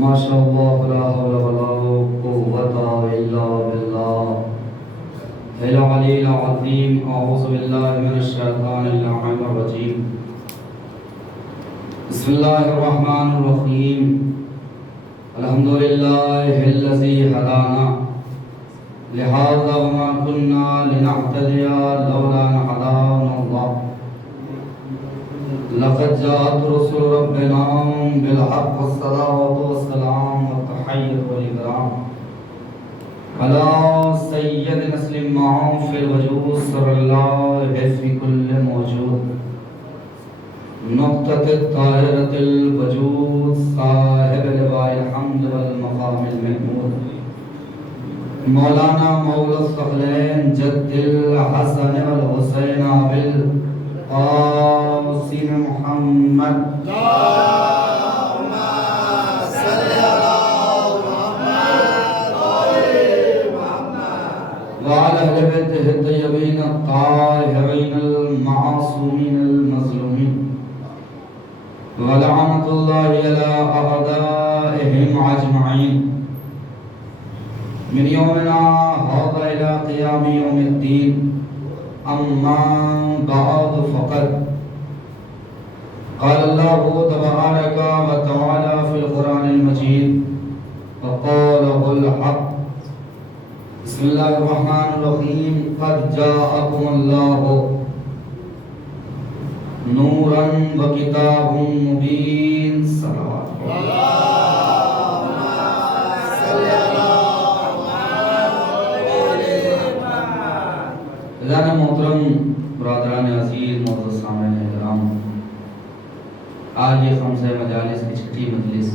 ما شاء الله لا حول ولا قوة إلا بالله العلي العظيم. أعوذ بالله من الشيطان اللعين الرجيم. بسم الله الرحمن الرحيم. الحمد لله الذي هدانا لهذا وما كنا لنهتدي لولا أن هدانا الله. لقد جاءت رسل ربنا بالحق والصلاة والسلام والتحية والإكرام على سيد نسل معهم في الوجود سر الله في كل موجود نقطة الطاهرة الوجود صاحب لواء الحمد والمقام المحمود مولانا مولى الثقلين جد الحسن والحسين بالقاسم محمد وعلى أهل بيته الطيبين الطاهرين المعصومين المظلومين ولعنة الله على أعدائهم أجمعين من يومنا هذا إلى قيام يوم الدين. أما بعد فقد قال الله تبارك وتعالى في القرآن المجيد وقاله الحق. بسم الله الرحمن الرحيم. قد جاءكم الله نورا وكتاب مبين. صلوات اللہ محترم برادران عزیز معزز سامعین کرام، آج یہ خمسہ مجالس کی چھٹی مجلس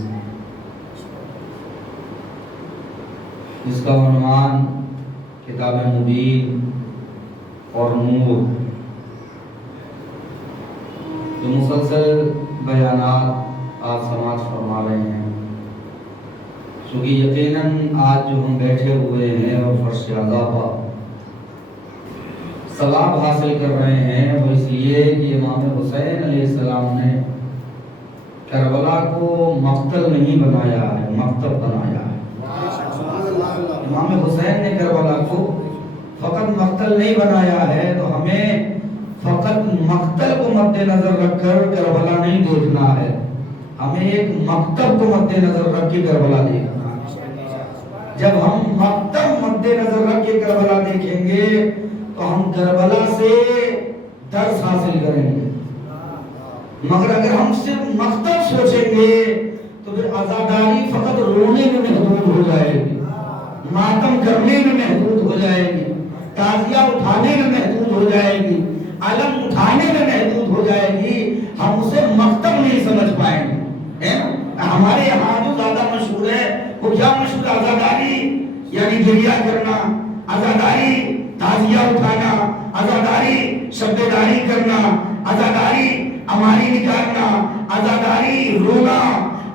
جس کا عنوان کتاب مبین اور نور، جو مسلسل بیانات آپ سماعت فرما رہے ہیں، چونکہ یقیناً آج جو ہم بیٹھے ہوئے ہیں اور فرش اعلیٰ پر ثواب حاصل کر رہے ہیں، وہ اس لیے کہ امام حسین علیہ السلام نے کربلا کو مقتل نہیں بنایا ہے، مکتب بنایا ہے۔ امام حسین نے کربلا کو فقط مقتل نہیں بنایا ہے، تو ہمیں فقط مقتل کو مد نظر رکھ کر کربلا نہیں دیکھنا ہے، ہمیں ایک مکتب کو مد نظر رکھ کے کربلا دیکھنا ہے۔ جب ہم مکتب مد نظر رکھ کے کربلا دیکھیں گے تو ہم کربلا سے درس حاصل کریں گے، مگر اگر ہم صرف مکتب سوچیں گے تو پھر عزاداری فقط رونے میں محدود ہو جائے گی، ماتم کرنے میں محدود ہو جائے گی، تعزیہ اٹھانے میں محدود ہو جائے گی، علم اٹھانے میں محدود ہو جائے گی، ہم اسے مکتب نہیں سمجھ پائیں گے۔ ہمارے یہاں جو زیادہ مشہور ہے وہ کیا مشہور ہے؟ عزاداری یعنی گریہ کرنا، عزاداری تعزیہ اٹھانا، عزاداری شبداری کرنا، عزاداری اماری نکالنا، عزاداری رونا،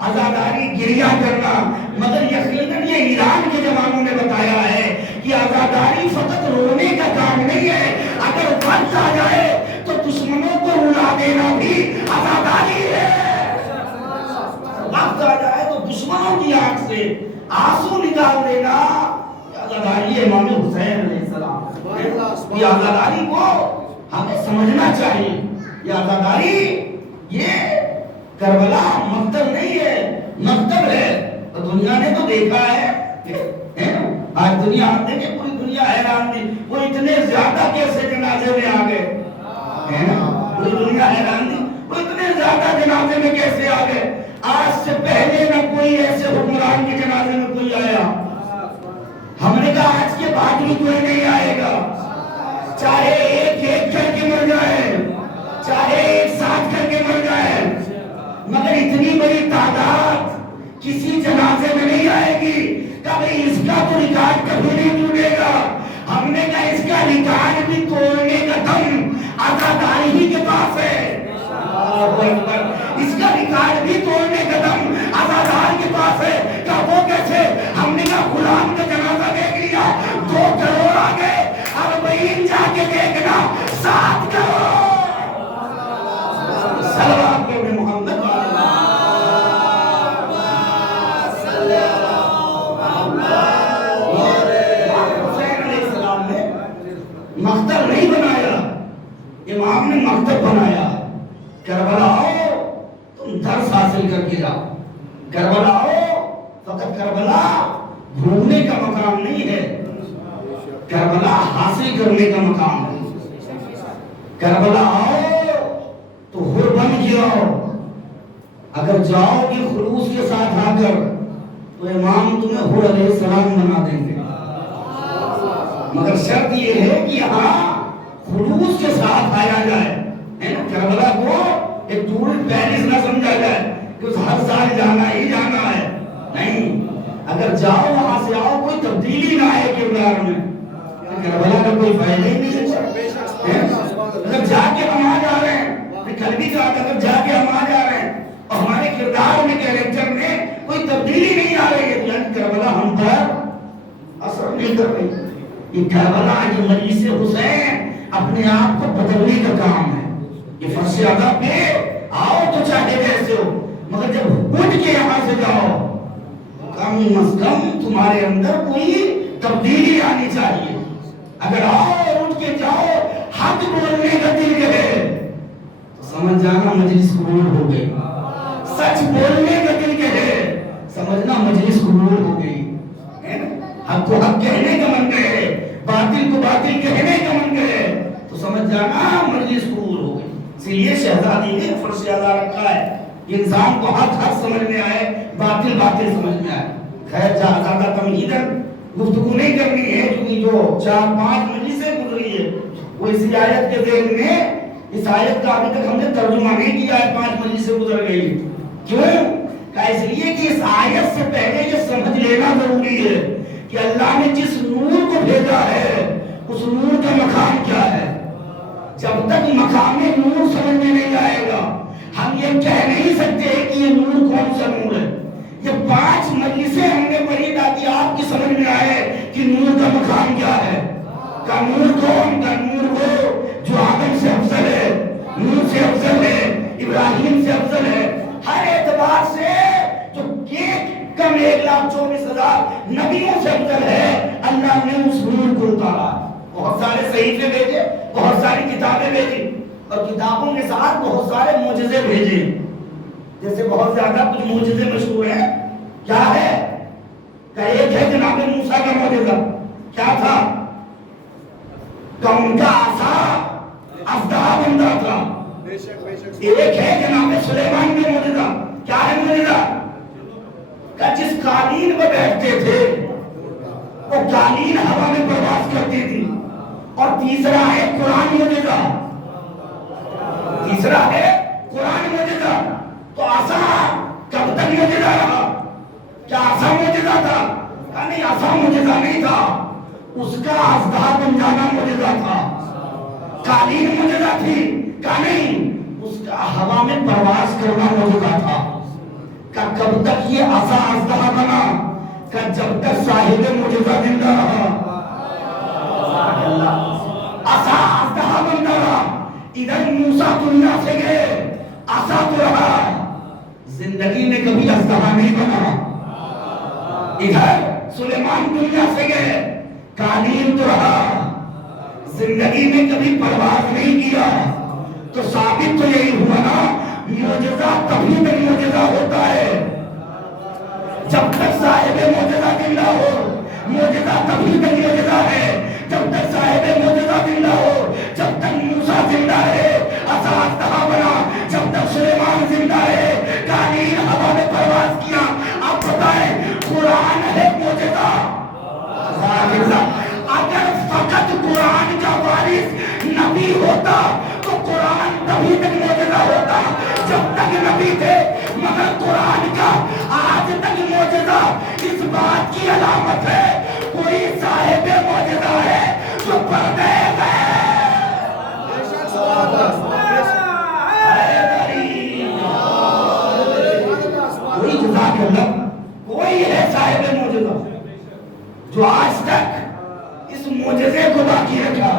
عزاداری گریہ کرنا۔ مگر یقیناً یہ ایران کے جوانوں نے بتایا ہے کہ عزاداری فقط رونے کا کام نہیں ہے، اگر وقت آ جائے تو دشمنوں کو رلا دینا بھی عزاداری ہے۔ وقت آ جائے تو دشمنوں کی آنکھ سے آنسو نکال دینا عزاداری ہے۔ امام حسین علیہ السلام یہ عزاداری کو ہمیں سمجھنا چاہیے۔ یہ عزاداری یہ کربلا مکتب نہیں ہے، مکتب ہے۔ تو دنیا نے تو دیکھا ہے نا، آج دنیا دیکھیں، پوری دنیا حیران تھی، وہ اتنے زیادہ کیسے جنازے میں آ گئے، پوری دنیا حیران تھی، وہ اتنے زیادہ جنازے میں کیسے آ گئے۔ آج سے پہلے نہ کوئی ایسے حکمران کے جنازے میں کوئی آیا، ہم نے کہا آج کے بعد بھی کوئی نہیں آئے گا، چاہے ایک ایک کر کے مر جائے، چاہے ایک ساتھ کر کے مر جائے، مگر اتنی بڑی تعداد کسی جنازے میں نہیں آئے گی۔ کبھی اس کا تو ریکارڈ کبھی نہیں ٹوٹے گا۔ ہم نے کہا اس کا ریکارڈ بھی توڑنے کا دم عزاداری ہی کے پاس ہے، اس کا ریکارڈ بھی توڑنے کا دم عزادار کے پاس ہے۔ کہا وہ کیسے؟ ہم نے کہا غلام کا جنازہ دیکھ لیا، 2 کروڑ آ گئے، اب بہین جا کے دیکھنا 7 کروڑ۔ صلوات محمد حاصل کر کے جاؤ. کربلا ہو فقط کربلا گھومنے کا مقام نہیں ہے، کربلا حاصل کرنے کا مقام ہے. کربلا آؤ تو حر بن کے آؤ. اگر جاؤ گے خلوص کے ساتھ آ کر تو امام تمہیں حر علیہ السلام بنا دیں گے. مگر شرط یہ ہے کہ یہاں خلوص کے ساتھ آیا جائے. کربلا کو ایک ٹورسٹ پیلس نہ سمجھا جائے کہ اس ہر سال جانا ہی جانا ہے. نہیں، اگر جاؤ وہاں سے آؤ کوئی تبدیلی نہ آئے کردار میں، کربلا کا کوئی فائدہ ہی نہیں ہے. اگر جا کے ہم آ جا رہے ہیں، کل بھی کہا تھا، اگر جا کے ہم آ جا رہے ہیں اور ہمارے کردار میں کیریکٹر میں کوئی تبدیلی نہیں آ رہی ہے، یعنی کربلا ہم پر اثر نہیں کر رہی. یہ کربلا یہ مجلس حسین اپنے آپ کو بدلنے کا کام ہے. یہ فرش ادا پہ آؤ تو چاہے جیسے ہو، مگر جب اٹھ کے یہاں سے جاؤ کم از کم تمہارے اندر کوئی تبدیلی آنی چاہیے. اگر آؤ اور اٹھ کے جاؤ حق بولنے کا دل ہے تو سمجھ جانا مجلس قبول ہو گئی. سچ بولنے کا دل ہے سمجھنا مجلس قبول ہو گئی. حق کو حق کہنے کا من کرے، باطل کو باطل کہنے کا من کرے تو سمجھ جانا مجلس قبول ہو گئی. اس لیے شہزادی نے فرش ادا رکھا ہے کہ انسان کو حق حق سمجھ میں آئے، باطل باطل سمجھ میں آئے. خیر زیادہ تمہیدن گفتگو نہیں کرنی ہے کیونکہ جو 4-5 مجلسیں گزری ہے وہ اسی آیت کے ذہن میں، اس آیت کا ابھی تک ہم نے ترجمہ نہیں کیا ہے، 5 مجلسیں گزر گئی. کیوں؟ اس لیے کہ اس آیت سے پہلے یہ سمجھ لینا ضروری ہے کہ اللہ نے جس نور کو بھیجا ہے اس نور کا مقام کیا ہے. جب تک مقام نور سمجھ میں نہیں آئے گا ہم یہ کہہ نہیں سکتے کہ یہ نور کون سا نور ہے. یہ 5 مجلسیں ہم نے پڑھی تاکہ آپ کی سمجھ میں آئے کہ نور کا مقام کیا ہے. کا نور کون؟ کا نور وہ جو آدم سے افضل ہے، نور سے افضل ہے، ابراہیم سے افضل ہے، ہر اعتبار سے جو کم 1,24,000 نبیوں سے افضل ہے. اللہ نے اس نور کو اتارا. بہت سارے صحیفے بھیجے، بہت ساری کتابیں بھیجی اور کتابوں کے ساتھ بہت سارے معجزے بھیجے. جیسے بہت زیادہ کچھ معجزے مشہور ہیں. کیا ہے؟ کہ ایک ہے جناب موسیٰ کا معجزہ. کیا تھا؟ کہ ان کا عصا اژدہا بندہ تھا. ایک ہے جناب سلیمان کا معجزہ. کیا ہے معجزہ؟ کہ جس قالین پر بیٹھتے تھے وہ قالین ہوا میں پرواز کرتی تھی. اور تیسرا ہے قرآن معجزہ. تیسرا ہے قرآن معجزہ. تو عصا کب تک معجزہ رہا؟ کیا عصا معجزہ تھا؟ نہیں، عصا معجزہ نہیں تھا. اس کا اژدہا بن جانا معجزہ تھا. قالین معجزہ تھی کیا؟ نہیں، اس کا ہوا میں پرواز کرنا معجزہ تھا. کہ کب تک یہ عصا اژدہا بنا؟ کہ جب تک صاحب معجزہ زندہ رہا. عصا اژدہا بنتا رہا. ادھر موسیٰ دنیا سے گئے، عصا تو رہا، زندگی میں کبھی اژدہا نہیں بنا. ادھر سلیمان دنیا سے گئے، قالین تو رہا، زندگی میں کبھی پرواز نہیں کیا. تو ثابت تو یہی ہوا نا، معجزہ تبھی تک معجزہ ہوتا ہے جب تک صاحب معجزہ زندہ ہو. معجزہ تبھی تک معجزہ ہے جب تک صاحب معجزہ زندہ ہو. جب تک موسیٰ زندہ ہے عصا اژدہا بنا. جب تک سلیمان زندہ ہے قالین ہوا میں پرواز کیا. آپ بتائیں قرآن ہے معجزہ. اگر فقط قرآن کا وارث نبی ہوتا تو قرآن تبھی تک معجزہ ہوتا جب تک نبی تھے. مگر قرآن کا آج تک معجزہ اس بات کی علامت ہے کوئی صاحب معجزہ ہے جو پردے میں کوئی جزاک اللہ کوئی ہے صاحب معجزہ جو آج تک اس معجزے کو باقی رکھا.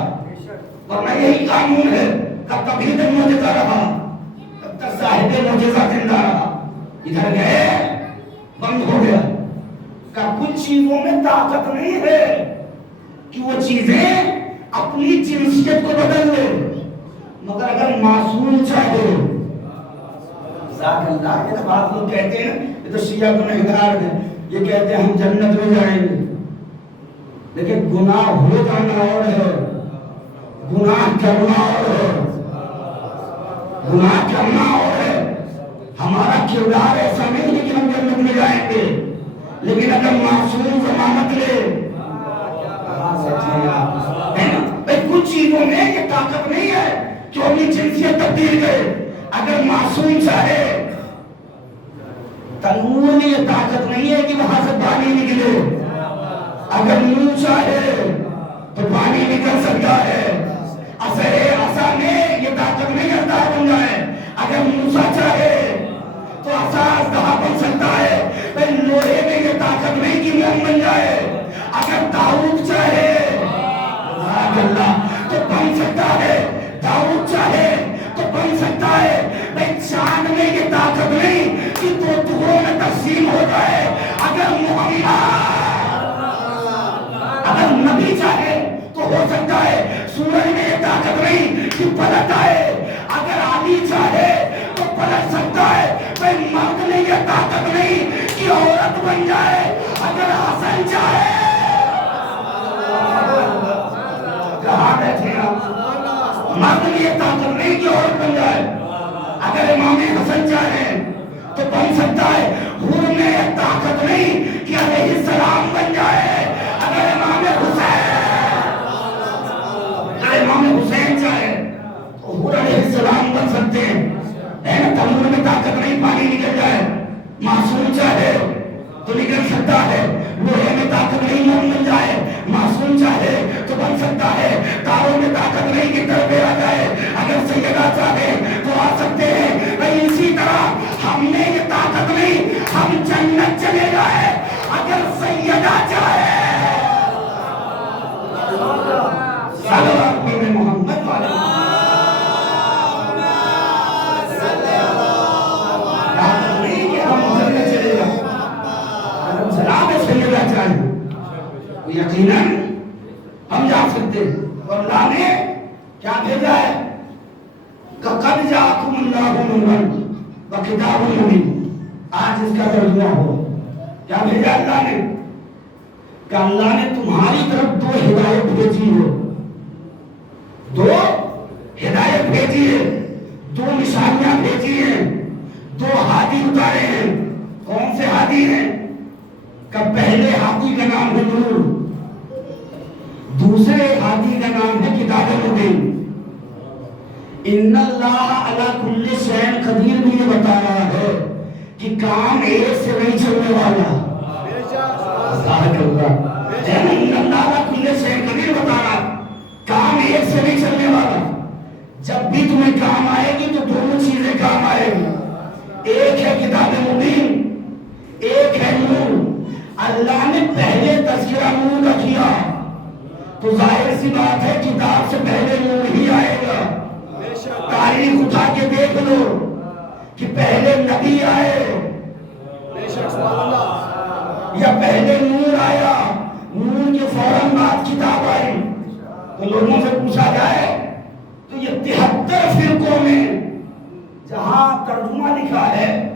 ورنہ یہی قانون ہے کہ کبھی تک معجزہ رہا تب تک صاحب معجزہ زندہ رہا. ادھر گئے بند ہو گیا. کہ کچھ چیزوں میں طاقت نہیں ہے کہ وہ چیزیں اپنی جنسیت کو بدل دے. مگر اگر معصوم چاہے اللہ کے بعض لوگ کہتے ہیں یہ تو شیعہ گنہگار ہیں، یہ کہتے ہیں ہم جنت میں جائیں گے، لیکن گناہ ہو جانا اور ہے، گناہ کرنا اور ہے، گناہ کرنا اور ہے۔ ہمارا کردار ایسا نہیں ہے کہ ہم جنت میں جائیں گے، لیکن اگر معصوم ضمانت لے، کچھ چیزوں میں یہ طاقت نہیں ہے کہ اپنی جنسیت تبدیل کرے۔ اگر معصوم چاہے، تنور میں یہ طاقت نہیں ہے کہ وہاں سے پانی نکلے، اگر منہ چاہے تو پانی نکل سکتا ہے۔ عصا میں یہ طاقت نہیں کرتا بن جائے، اگر موسیٰ چاہے تو عصا اژدہا بن سکتا ہے، لوہے میں یہ طاقت نہیں کہ موم بن جائے، اگر داؤد چاہے اللہ تو بن سکتا ہے، داؤد چاہے تو بن سکتا ہے۔ چاند میں یہ طاقت نہیں کہ دو ٹکڑوں میں تقسیم ہو جائے، اگر اگر نبی چاہے تو ہو سکتا ہے۔ سورج میں یہ طاقت نہیں کہ پلٹ آئے، اگر علی چاہے تو پلٹ سکتا ہے۔ مرد میں یہ طاقت نہیں کہ عورت بن جائے، اگر حسن چاہے کہاں بیٹھے آپ؟ مرد میں یہ طاقت نہیں کہ عورت بن جائے، اگر امام حسن چاہے تو بن سکتا ہے۔ حور میں یہ طاقت نہیں کہ علیہ السلام بن جائے، اگر امام حسین چاہے تو حور علیہ السلام بن سکتے ہیں۔ تنور میں طاقت نہیں پانی نکل جائے، معصوم چاہے تو نکل سکتا ہے۔ لوہے میں طاقت نہیں موم بن جائے، معصوم چاہے تو بن سکتا ہے۔ تاروں میں طاقت نہیں کہ طرفے آ جائے، اگر سیدہ چاہے تو آ سکتے ہیں۔ بھئی اسی طرح ہم نے یہ طاقت نہیں ہم جنت چلے جائے، اگر سیدہ چاہے۔ صلوات محمد والے یقیناً ہم جا سکتے ہیں۔ اور اللہ نے کیا بھیجا ہے؟ قَدْ جَاءَكُمُ اللَّهُ نُورًا وَكِتَابٌ مُبِينٌ۔ آج اس کا ترجمہ ہو کیا بھیجا اللہ نے؟ کہ اللہ نے تمہاری طرف دو ہدایت بھیجی ہے، دو ہدایت بھیجی ہے، دو نشانیاں بھیجی ہیں، دو ہادی اتارے ہیں۔ کون سے ہادی ہیں؟ کہ پہلے ہادی کا نام ہے نور، دوسرے ہادی کا نام ہے کتاب مبین۔ ان اللہ علی کل شیء قدیر بھی یہ بتا رہا ہے کہ کام ایک سے نہیں چلنے والا۔ ان اللہ علی کل شیء قدیر بتا رہا، کام ایک سے نہیں چلنے والا۔ جب بھی تمہیں کام آئے گی تو دونوں چیزیں کام آئے گی، ایک ہے کتاب مبین، ایک ہے نور۔ اللہ نے پہلے تذکرہ نور کا کیا تو ظاہر سی بات ہے کتاب سے پہلے نور ہی آئے گا۔ تاریخ اٹھا کے دیکھ لو کہ پہلے نبی آئے یا پہلے نور آیا، نور کے فوراً بعد کتاب آئی۔ تو لوگوں سے پوچھا جائے تو یہ 73 فرقوں میں جہاں ترجمہ لکھا ہے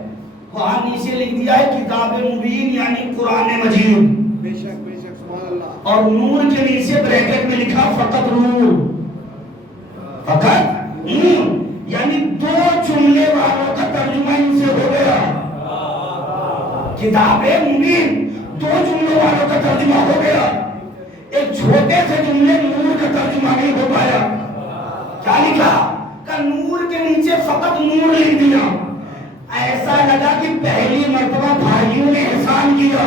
وہاں نیچے لکھ دیا ہے کتاب مبین یعنی قرآن مجید، بے شک سبحان اللہ، اور نور کے نیچے بریکٹ میں لکھا فقط نور، فقط نور، یعنی دو جملے والوں کا ترجمہ ان سے ہو گیا۔ کتاب مبین دو جملوں والوں کا ترجمہ ہو گیا، ایک چھوٹے سے جملے نور کا ترجمہ نہیں ہو پایا۔ کیا لکھا؟ کہ نور کے نیچے فقط نور لکھ دیا۔ ایسا لگا کہ پہلی مرتبہ بھائیوں نے احسان کیا،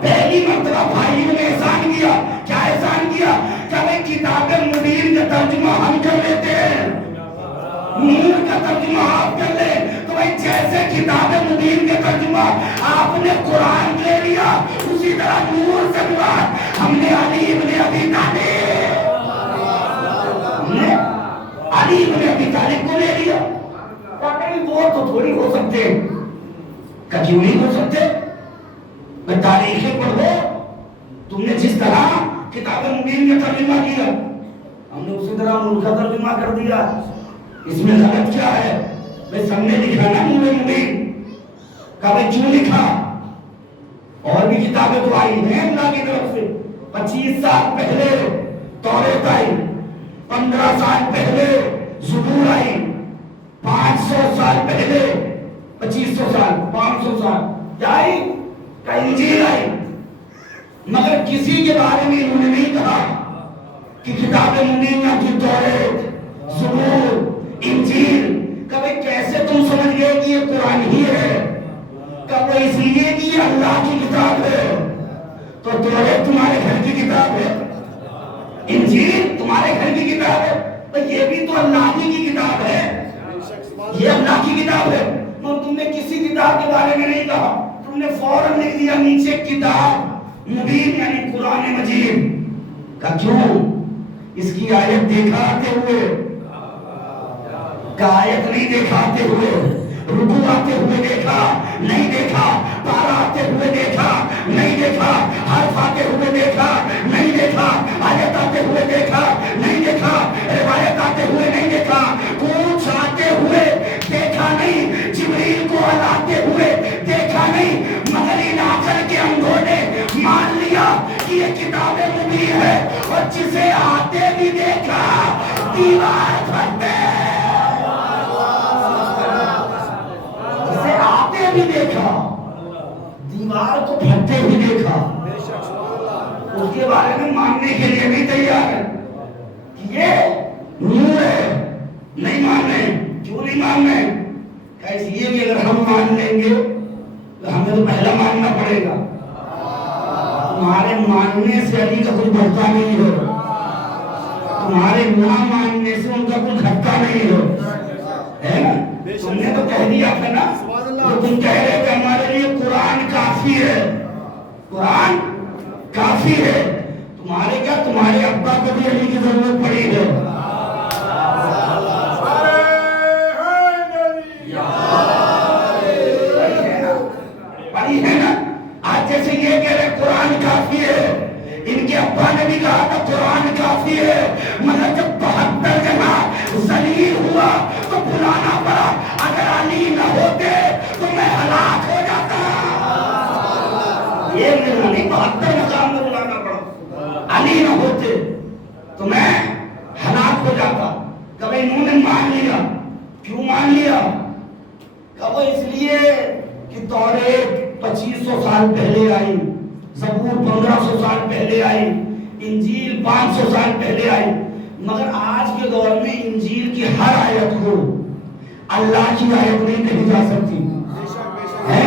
پہلی مرتبہ بھائیوں نے احسان کیا۔ کیا احسان کیا؟ کہ میں کتاب مبین کا ترجمہ ہم کر لیتے ہیں، نور کا ترجمہ آپ کر لیں۔ تو بھائی جیسے کتاب مبین کا ترجمہ آپ نے قرآن لے لیا، اسی طرح نور سے مراد ہم نے علی ابن ابی طالب، علی ابن ابی طالب کو لے لیا۔ وہ تو تھوڑی ہو سکتے، کیوں نہیں ہو سکتے؟ میں تاریخیں پڑھو، تم نے جس طرح کتاب مبین کا ترجمہ کیا ہم نے اسی طرح نور کا ترجمہ کر دیا، اس میں غلط کیا ہے؟ بھائی سب نے لکھا نا نور مبین، کہا بھائی کیوں لکھا؟ اور بھی کتابیں تو آئی ہیں اللہ کی طرف سے، 25 سال پہلے توریت آئی، 15 سال پہلے زبور آئی، 500 سال پہلے 2500 سال 500 سال کیا آئی؟ انجیل آئی، مگر کسی کے بارے میں انہوں نے نہیں کہا کہ کتاب مبینہ کی توریت، زبور، انجیل، کبھی کیسے تم سمجھ گئے کہ یہ قرآن ہی ہے؟ کب وہ اس لیے کہ یہ اللہ کی کتاب ہے، تو توریت تمہارے گھر کی کتاب ہے، انجیل تمہارے گھر کی کتاب ہے، تو یہ بھی تو اللہ ہی کی کتاب ہے، یہ اللہ کی کتاب ہے، اور تم نے کسی کتاب کے بارے میں نہیں کہا، تم نے فوراً لکھ دیا نیچے کتاب مبین یعنی قرآن مجید کا۔ کیوں؟ اس کی آیت دیکھا آتے ہوئے، کا آیت نہیں دیکھا آتے ہوئے، رکوع آتے ہوئے دیکھا نہیں دیکھا، پارا آتے ہوئے دیکھا نہیں دیکھا، حرف آتے ہوئے دیکھا نہیں دیکھا، آیت آتے ہوئے دیکھا نہیں دیکھا، روایت آتے ہوئے نہیں دیکھا، کوچ آتے ہوئے دیکھا نہیں، جبریل کو ہلاتے ہوئے دیکھا نہیں، مگر ان آخر کے انگوں نے مان لیا کہ یہ کتاب مبین ہے، اور جسے آتے بھی دیکھا دیوار پھٹتے، آتے بھی دیکھا دیوار کو پھٹتے بھی دیکھا، اس کے بارے میں ماننے کے لیے بھی تیار ہے کہ یہ نور ہے۔ نہیں ماننے، کیوں نہیں ماننے؟ اس لیے کہ اگر ہم مان لیں گے تو ہمیں تو پہلا ماننا پڑے گا، تمہارے ماننے سے علی کا کوئی بڑھتا نہیں ہو، تمہارے نہ ماننے سے ان کا کوئی گھٹتا نہیں ہو، ہے نا؟ تم نے تو کہہ دیا تھا نا، تو تم کہہ رہے کہ ہمارے لیے قرآن کافی ہے، قرآن کافی ہے، تمہارے کیا تمہارے ابا کو بھی علی کی ضرورت پڑی ہے، پڑی ہے نا؟ آج جیسے یہ کہہ رہے قرآن کافی ہے، ان کے ابا نے بھی کہا تھا قرآن کافی ہے، مگر جب 72 جنا ذلیل ہوا تو بلانا پڑا، اگر علی نہ ہوتے تو میں ہلاک ہو جاتا، یہ ملنا نہیں، 72 مقام میں بلانا پڑا، علی نہ ہوتے تو میں ہلاک ہو جاتا۔ کبھی انہوں نے مان لیا، کیوں مان لیا؟ کب اس لیے کہ توریت 2500 سال پہلے آئی، زبور 1500 سال پہلے آئی، انجیل 500 سال پہلے آئی، مگر آج کے دور میں انجیل کی ہر آیت کو اللہ کی آیت نہیں کہی جا سکتی ہے،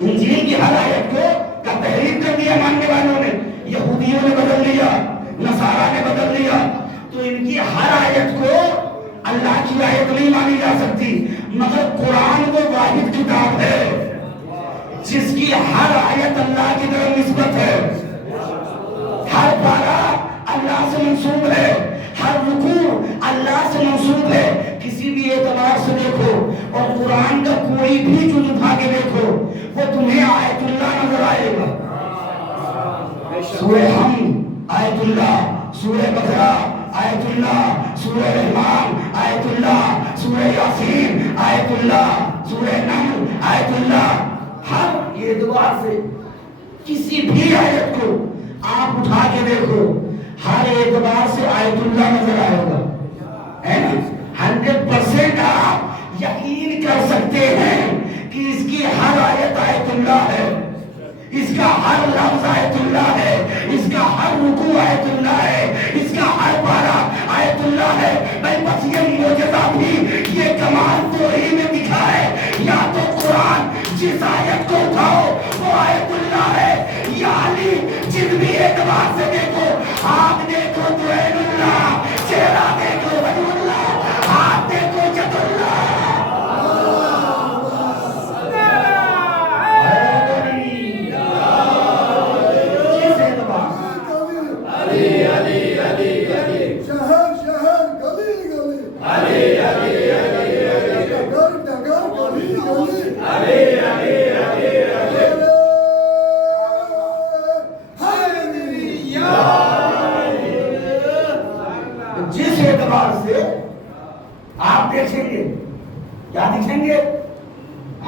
انجیل کی ہر آیت کو کا تحریف کر دیا ماننے والوں نے، یہودیوں نے بدل لیا، نصارہ نے بدل لیا، تو ان کی ہر آیت کو اللہ کی آیت نہیں مانی جا سکتی، مگر قرآن وہ واحد کتاب ہے جس کی ہر آیت اللہ کی طرف نسبت ہے، ہر پارہ اللہ سے منسوب ہے، ہر رکوع اللہ سے منسوب ہے، کسی بھی اعتبار سے دیکھو، اور قرآن کا کوئی بھی جز اٹھا کے دیکھو وہ تمہیں آیت اللہ نظر آئے گا، سورہ حمد آیت اللہ، سورہ بقرہ آیت اللہ، سورہ رحمان آیت اللہ، سورہ یاسین آیت اللہ، سورہ نمل آیت اللہ، ہر اعتبار سے کسی بھی آیت کو آپ اٹھا کے دیکھو، ہر اعتبار سے آیت اللہ نظر آئے گا، ہے نا؟ 100% آپ یقین کر سکتے ہیں کہ اس کی ہر آیت آیت اللہ ہے، اس کا ہر لفظ آیت اللہ ہے، اس کا ہر رکوع آیت اللہ ہے، اس کا ہر پارہ آیت اللہ ہے۔ بھائی بس یہ معجزہ بھی، یہ کمال تو ہی میں دکھا ہے، یا تو قرآن جس آیت کو اٹھاؤ وہ آیت اللہ ہے، یا علی جن بھی اعتبار سے دیکھو، آنکھ دیکھو تو عین اللہ، چہرہ دیکھو وجہ اللہ، ہاتھ دیکھو جت اللہ،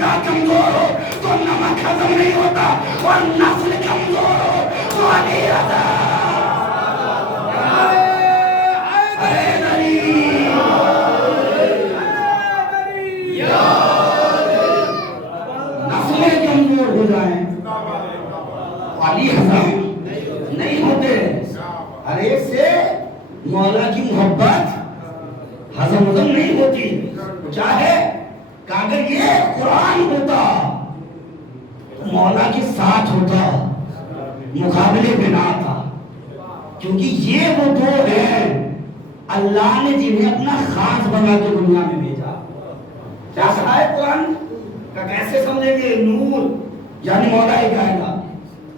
خدا کمزور ہو تو نمک ہضم نہیں ہوتا، اور نسل کمزور ہو تو علی رضا نسلیں کمزور ہو جائیں علی ہضم نہیں ہوتے. ہر ایک سے مولا کی محبت ہضم نہیں ہوتی. چاہے کہ اگر یہ قرآن ہوتا تو مولا کے ساتھ ہوتا، مقابلے میں نہ تھا. کیونکہ یہ وہ دو ہیں اللہ نے جنہیں اپنا خاص بنا کے دنیا میں بھیجا. کیا سہائے قرآن کا کیسے سمجھیں گے؟ نور یعنی مولا کائنات.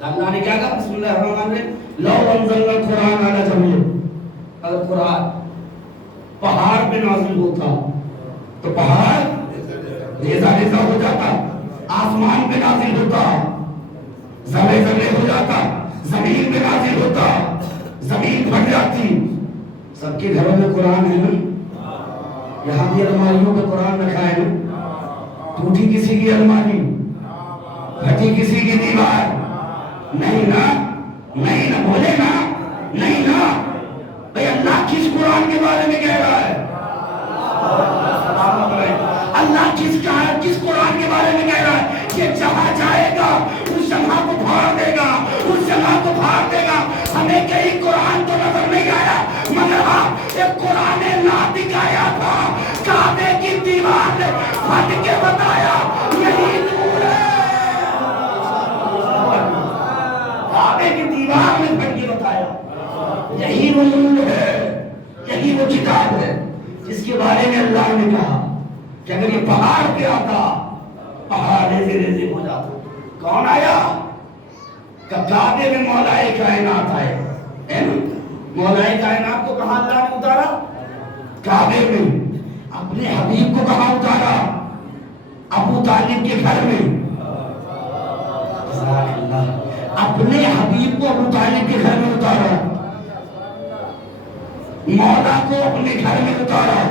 اللہ نے کیا کہا؟ بسم اللہ الرحمن الرحیم، لو انزلنا القرآن علی جبل. اگر قرآن پہاڑ پہ نازل ہوتا تو پہاڑ ریزہ ریزہ ہو جاتا، آسمان پہ نازل ہوتا ذرے ذرے ہو جاتا، زمین پہ نازل ہوتا زمین پھٹ جاتی. سب کے گھروں میں قرآن ہے نا؟ یہاں بھی الماریوں پہ قرآن رکھا ہے نا؟ ٹوٹی کسی کی الماری، پھٹی کسی کی دیوار نہیں نا؟ نہیں نا؟ بولے نا؟ نہیں نا؟ بھئی اللہ کس قرآن کے بارے میں کہہ رہا ہے؟ اللہ کس قرآن کے بارے میں کہہ رہا ہے کہ جہاں جائے گا اس جگہ کو پھاڑ دے گا، اس جگہ کو پھاڑ دے گا. ہمیں کہیں قرآن تو نظر نہیں آیا، مگر ہاں ایک قرآن ناطق آیا تھا، کعبے کی دیوار نے پھٹ کے بتایا یہی نور ہے. کعبے کی دیوار نے پھٹ کے بتایا یہی وہ نور ہے، یہی وہ کتاب ہے جس کے بارے میں اللہ نے کہا کہ اگر یہ پہاڑ پہ آتا پہاڑ ریزے ریزے ہو جاتا. کون آیا؟ کہ کعبے میں مولا کائنات آئے. مولا کائنات کو کہاں اللہ نے اتارا؟ کعبے میں. اپنے حبیب کو کہاں اتارا؟ ابو طالب کے گھر میں. اپنے حبیب کو ابو طالب کے گھر میں اتارا، مولا کو اپنے گھر میں اتارا.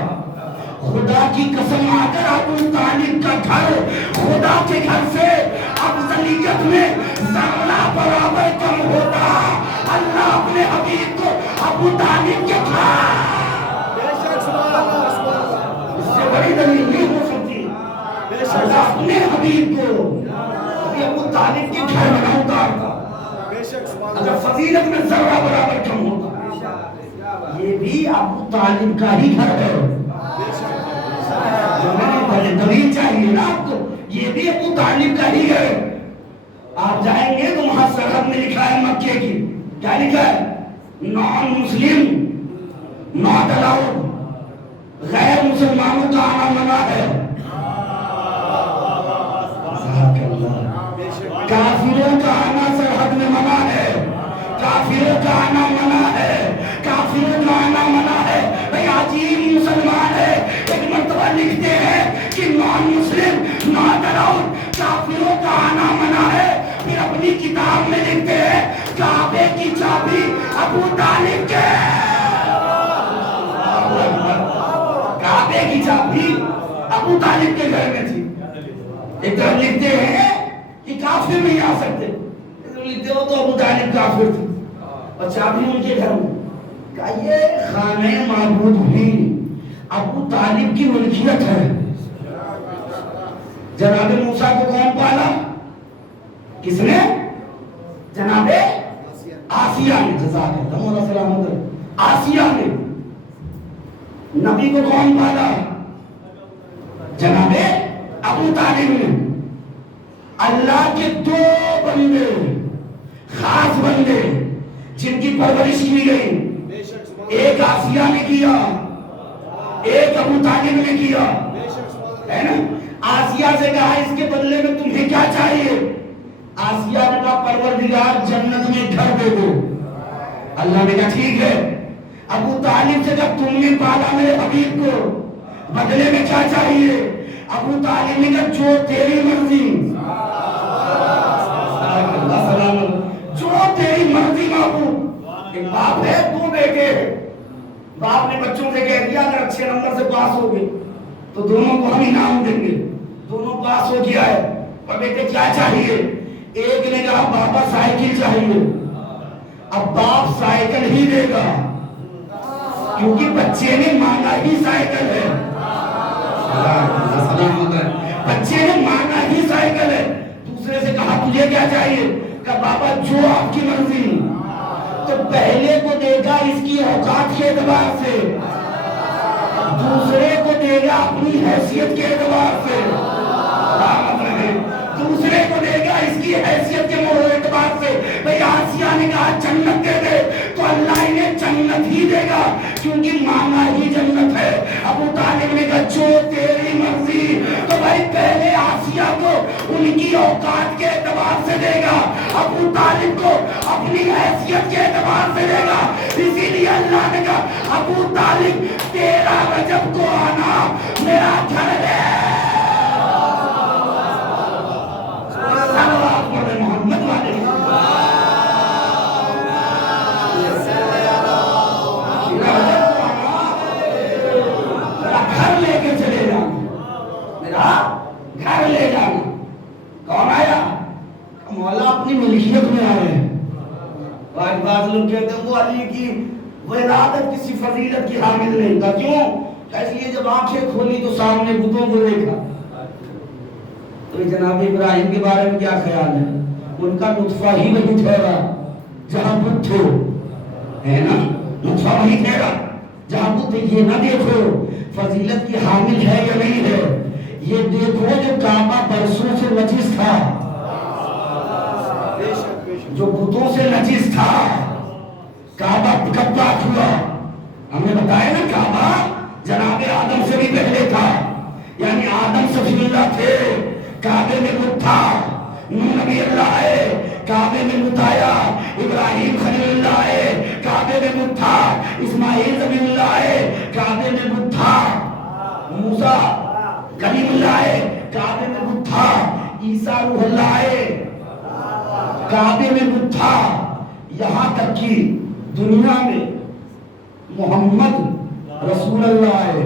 خدا کی قسم اگر ابو طالب کا گھر خدا کے گھر سے افضلیت میں ذرہ برابر کم ہوتا، اللہ اپنے حبیب کو ابو طالب کے گھر، اس سے بڑی دلیل نہیں ہو سکتی. اللہ اپنے حبیب کو ابو طالب کے گھر میں نہ اتارتا اگر فضیلت میں ذرہ برابر کم ہوتا. یہ بھی ابو طالب کا ہی گھر ہے. دلیل چاہیے نا آپ کو، یہ بھی ابو طالب کا ہی ہے. آپ جائیں گے تو وہاں سرحد میں لکھا ہے مکے کی، کیا لکھا ہے؟ نان مسلم ناٹ الاؤڈ، غیر مسلمانوں کا آنا منع ہے. کافروں کا آنا سرحد میں منع ہے، کافروں کا آنا منع ہے، کافروں کا آنا منع ہے. بھئی عجیب مسلمان ہے، ایک مرتبہ لکھتے ہیں کہ نان مسلم ناٹ الاؤڈ، کافروں کا آنا منع ہے. پھر اپنی کتاب میں لکھتے ہیں کعبے کی چابی ابو طالب کے، کعبے کی چابی ابو طالب کے گھر میں تھی. ایک طرف لکھتے ہیں کہ کافر نہیں آ سکتے، لکھتے ہو تو ابو طالب کافر تھے اور چابی ان کے گھر میں. کہ یہ خانہ معبود بھی ابو طالب کی ملکیت ہے. جناب موسیٰ کو کون پالا؟ کس نے؟ جناب آسیہ نے. جزاک اللہ مولا سلامت ہے. آسیہ نے. نبی کو کون پالا؟ جناب ابو طالب نے. اللہ کے دو بندے، خاص بندے جن کی پرورش کی گئی، ایک آسیہ نے کیا، ایک ابو طالب نے کیا، ہے نا؟ آسیہ سے کہا اس کے بدلے میں تمہیں کیا چاہیے؟ آسیہ نے کہا پروردگار جنت میں گھر دے دو. اللہ نے کہا ٹھیک ہے. ابو طالب سے جب تم نے پالا میرے حبیب کو، بدلے میں کیا چاہیے؟ ابو طالب نے کہا جو تیری مرضی، جو تیری مرضی معبود. ایک باپ ہے، دو بیٹے ہیں. باپ نے بچوں سے کہہ دیا اگر اچھے نمبر سے پاس ہو گئے تو دونوں کو ہم انعام دیں گے. دونوں پاس ہو گیا ہے، اور بیٹے کیا چاہیے؟ ایک نے کہا بابا سائیکل چاہیے، اب باپ سائیکل ہی دے گا کیونکہ بچے نے مانگا ہی سائیکل ہے، بچے نے مانگا ہی سائیکل ہے۔ دوسرے سے کہا تجھے کیا چاہیے؟ کہ بابا جو آپ کی مرضی۔ تو پہلے کو دے گا اس کی اوقات کے اعتبار سے، دوسرے کو دے گا اپنی حیثیت کے اعتبار سے، دوسرے کو دے گا اس کی حیثیت کے اعتبار سے۔ بھئی آسیہ نے کہا جنت دے دے، تو اللہ انہیں جنت ہی دے گا کیونکہ مانگا ہی جنت ہے۔ ابو طالب نے کہا جو تیری مرضی، تو بھائی پہلے آسیہ کو ان کی اوقات کے اعتبار سے دے گا، ابو طالب کو اپنی حیثیت کے اعتبار سے دے گا۔ اسی لیے اللہ نے کہا ابو طالب تیرا رجب کو آنا میرا گھر لے۔ محمد والے گھر لے کے چلے جانا، میرا گھر لے جانا۔ کون آیا؟ مولا اپنی ملکیت میں آئے۔ بعض لوگ کہتے ہیں وہ علی کی ولادت کسی فضیلت کی حامل نہیں تھا، کیوں؟ اس لیے جب آنکھیں کھولی تو سامنے بتوں کو دیکھا۔ تو جناب ابراہیم کے بارے میں کیا خیال ہے؟ ان کا نطفہ ہی وہی ٹھہرا جہاں بت تھے، ہے نا؟ نطفہ وہی ٹھہرا جہاں بت۔ یہ نہ دیکھو فضیلت کی حامل ہے یا نہیں ہے، یہ دیکھو جو کعبہ برسوں سے نجس تھا، جو بتوں سے نجس تھا، کعبہ کب پاک ہوا؟ ہم نے بتایا نا کعبہ جناب آدم سے بھی پہلے تھا، یعنی آدم صفی اللہ تھے، کعبے میں بت تھا، نوح نبی اللہ آئے کعبے میں بت آیا، ابراہیم خلیل اللہ آئے کعبے میں بت تھا، اسماعیل نبی اللہ آئے کعبے میں بت تھا، موسیٰ کلیم اللہ آئے کعبے میں بت تھا، عیسیٰ روح اللہ آئے کعبے میں بت تھا، یہاں تک کہ دنیا میں محمد رسول اللہ آئے۔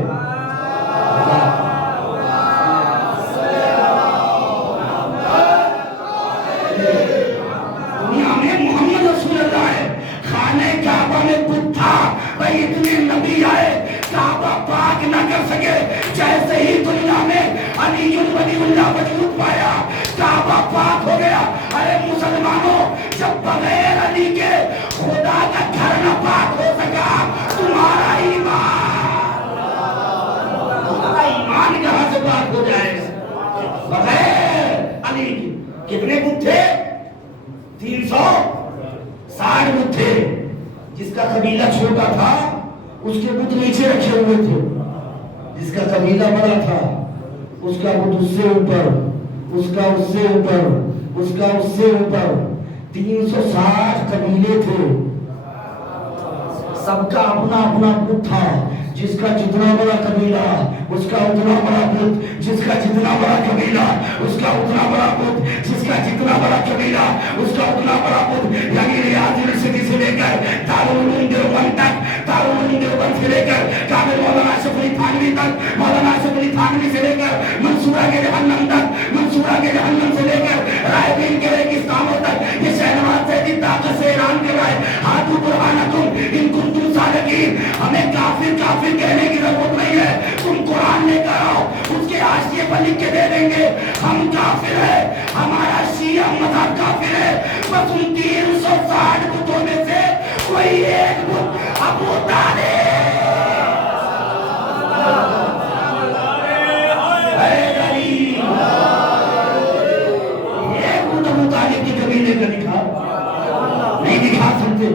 دنیا میں محمد رسول اللہ آئے، خانہ کعبہ میں بت تھا، بھائی اتنے نبی آئے کعبہ پاک نہ کر سکے، جیسے ہی دنیا میں علی ولی اللہ وجود پایا کعبہ پاک ہو گیا۔ ارے مسلمانوں، جب بغیر علی کے خدا کا گھر نہ پاک ہو سکا، تمہارا ایمان کہاں سے پاک ہو جائے گا؟ بغیر علی کی کتنے بت تھے؟ 360 بت تھے۔ جس کا قبیلہ چھوٹا تھا اس کے بت نیچے رکھے ہوئے تھے، جس کا قبیلہ بڑا تھا اس کا بت اس سے اوپر، اس کا اس سے اوپر، اس کا اس سے اوپر۔ 360 قبیلے تھے، سب کا اپنا اپنا بت تھا، جس کا جتنا بڑا قبیلہ اس کا اتنا بڑا بت، جس کا جتنا بڑا قبیلہ اس کا اتنا بڑا بت، جس کا جتنا بڑا قبیلہ اس کا اتنا بڑا بت۔ یعنی ریاض یونیورسٹی سے لے کر دارالعلوم دیوبند تک، دارالعلوم دیوبند سے لے کر کامل مولانا اشرف علی تھانوی تک، مولانا اشرف علی تھانوی سے لے کر منصورہ کے جہنم تک، منصورہ کے جہنم سے لے کر رائے دین کے ریگستانوں تک، یہ شہنواز سیدی طاقت سے اعلان کر رہا ہے ہاتھو برہانکم ان کنتم صادقین۔ ہمیں کافر کافر کہنے کی ضرورت نہیں ہے، تم قرآن لے کر آؤ، اس کے حاشیے پر لکھ کے دے دیں گے ہم کافر ہیں، ہمارا شیعہ مذہب کافر ہے۔ بس ان 360 بتوں میں سے کوئی ایک بت ابو طالب کی قبیلے کا دکھا نہیں دکھا سکتے۔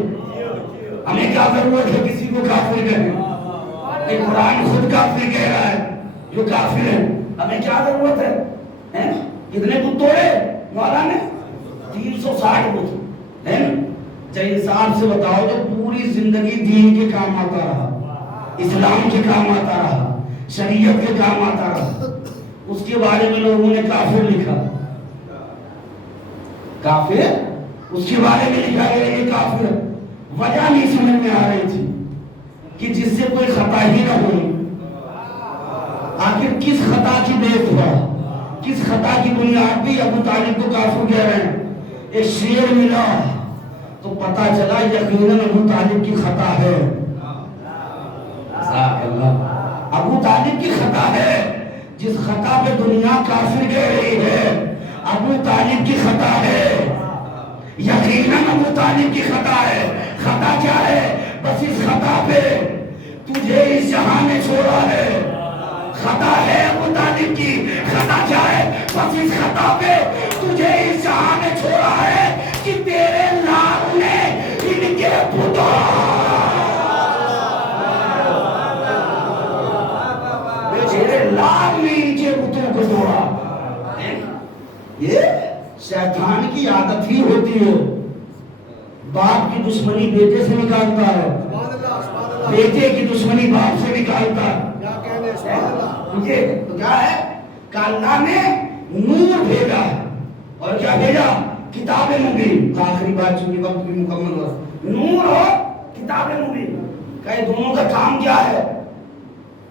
ہمیں کیا ضرورت ہے کسی کو کافر کہنے؟ کہ قرآن خود کافر کہہ رہا ہے جو کافر ہے، ہمیں کیا ضرورت ہے؟ کتنے بت توڑے مولا نے؟ 360 بت ہے نا؟ چاہیے حساب سے بتاؤ، جو پوری زندگی دین کے کام آتا رہا، اسلام کے کام آتا رہا، شریعت کے کام آتا رہا، اس کے بارے میں لوگوں نے کافر لکھا، کافر اس کے بارے میں لکھا گیا یہ کافر۔ وجہ نہیں سمجھ میں آ رہی تھی کہ جس سے کوئی خطا ہی نہ ہوئی، آخر کس خطا کی بیس ہوا؟ کس خطا کی بنیاد پہ ابو طالب کو کافر کہہ رہے ہیں؟ ایک شیر ملا تو پتا چلا یقیناً ابو طالب کی خطا ہے. ابو طالب کی خطا ہے. جس خطا پہ دنیا کافر کہہ رہی ہے ابو طالب کی خطا ہے. یقیناً ابو طالب کی خطا ہے. خطا کیا ہے؟ بس اس خطا پہ تجھے اس جہاں نے چھوڑا ہے. خطا ہے ابو طالب کی. خطا کیا ہے؟ بس اس خطا پہ تجھے اس جہاں نے چھوڑا ہے کہ تیرے لال نے ان کے پتوں لال نے ان کے بتوں کو توڑا. یہ شیطان کی عادت ہی ہوتی ہے. باپ کی دشمنی بیٹے سے نکالتا ہے, بیٹے کی دشمنی باپ سے نکالتا ہے. تو کیا ہے کہ اللہ نے نور بھیجا اور کیا بھیجا؟ کتاب مبین. آخری بات چونکہ وقت بھی مکمل ہوا, نور اور کتاب مبین. کہ دونوں کا کام کیا ہے؟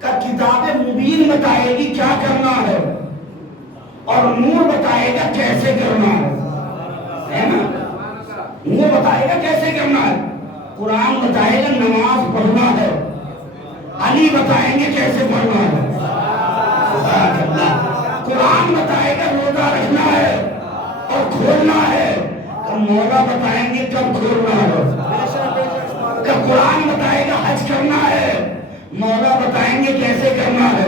کہ کتاب مبین بتائے گی کیا کرنا ہے اور نور بتائے گا کیسے کرنا ہے نا. نور بتائے گا کیسے کرنا ہے, قرآن بتائے گا نماز پڑھنا ہے, علی بتائیں گے کیسے پڑھنا ہے, قرآن بتائے گا روزہ رکھنا ہے اور کھولنا ہے, مولا بتائیں گے کب کھولنا ہے. قرآن بتائے گا حج کرنا ہے, مولا بتائیں گے کیسے کرنا ہے,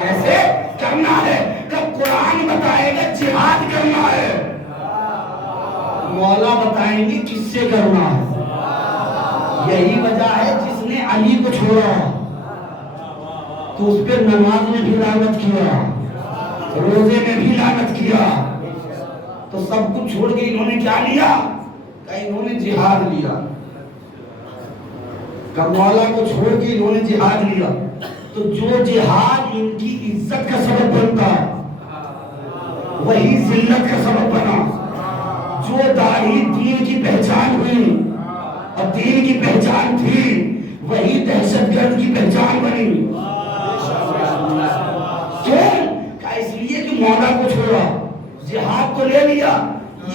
کیسے کرنا ہے. کب قرآن بتائے گا جہاد کرنا ہے, مولا بتائیں گے کس سے کرنا ہے. یہی وجہ ہے جس نے علی کو چھوڑا تو اس پہ نماز میں بھی لعنت کیا, روزے میں بھی لعنت کیا. تو سب کچھ چھوڑ کے انہوں نے کیا لیا؟ کہ انہوں نے جہاد لیا. کہ مولا کو چھوڑ کے انہوں نے جہاد لیا. تو جو جہاد ان کی عزت کا سبب بنتا وہی ذلت کا سبب بنا. جو داڑھی دین کی پہچان ہوئی اور دین کی پہچان تھی وہی دہشت گرد کی پہچان بنی. کیوں؟ کہ اس لیے کہ مولا کو چھوڑا, جہاد کو لے لیا,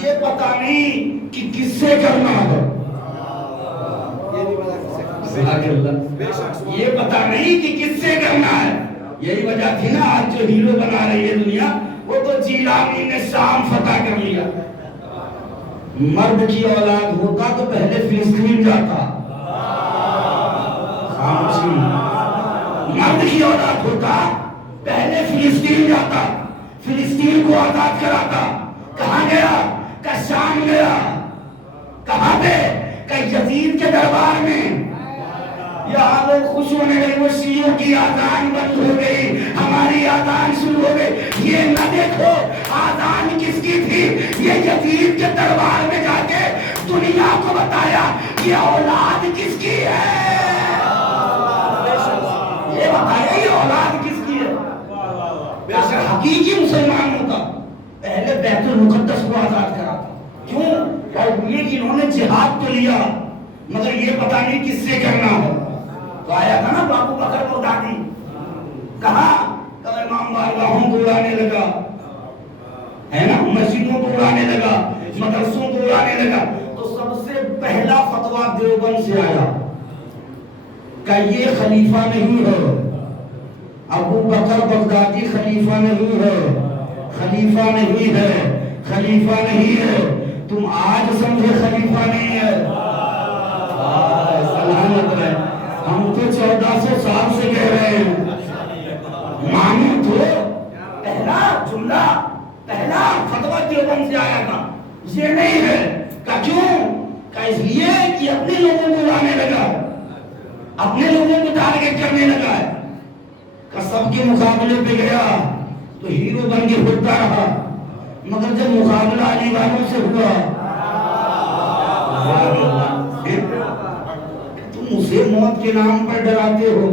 یہ پتہ نہیں کہ کس سے کرنا ہے, یہ پتہ نہیں کہ کس سے کرنا ہے. یہی وجہ تھی نا آج جو ہیرو بنا رہی ہے دنیا, وہ تو جیلانی نے شام فتح کر لیا. مرد کی اولاد ہوتا تو پہلے فلسطین جاتا. مرد کی اولاد ہوتا پہلے فلسطین جاتا, فلسطین کو آزاد کراتا. کہاں گیا؟ کہ شام گیا. کہاں پہ؟ کہ یزید کے دربار میں. یہاں لوگ خوش ہونے لگے, وہ شیعوں کی آذان بند ہو گئی, ہماری آذان شروع ہو گئی. یہ نہ دیکھو آذان کس کی تھی, یہ یزید کے دربار میں جا کے دنیا کو بتایا یہ اولاد کس کی ہے. یہ بتایا یہ اولاد کس کی ہے. اگر حقیقی مسلمان ہوتا پہلے بیت المقدس کو آزاد کراتا. کیوں؟ اور یہ کہ انہوں نے جہاد تو لیا مگر یہ پتہ نہیں کس سے کرنا ہے. تو آیا تھا نا ابو بکر بغدادی, کہاں؟ کہ امام بارگاہوں کو اڑانے لگا ہے نا, مسجدوں کو اڑانے لگا, مدرسوں کو اڑانے لگا. تو سب سے پہلا فتویٰ دیوبند سے آیا کہ یہ خلیفہ نہیں ہے, ابو بکر بغدادی خلیفہ نہیں ہے, خلیفہ نہیں ہے, خلیفہ نہیں ہے. تم آج سمجھے خلیفہ نہیں ہے. سلامت رہے, ہم تو 1400 سال سے کہہ رہے ہیں. مانو تو پہلا جملہ, پہلا فتویٰ دیوبند سے آیا تھا, یہ نہیں ہے. کہ کیوں؟ کہ اس لیے کہ اپنے لوگوں کو اڑانے لگا, اپنے لوگوں کو ٹارگٹ کرنے لگا ہے. کہ سب کے مقابلے پہ گیا تو ہیرو بن کے پھرتا رہا, مگر جب مقابلہ علی والوں سے ہوا تم اسے موت کے نام پر ڈراتے ہو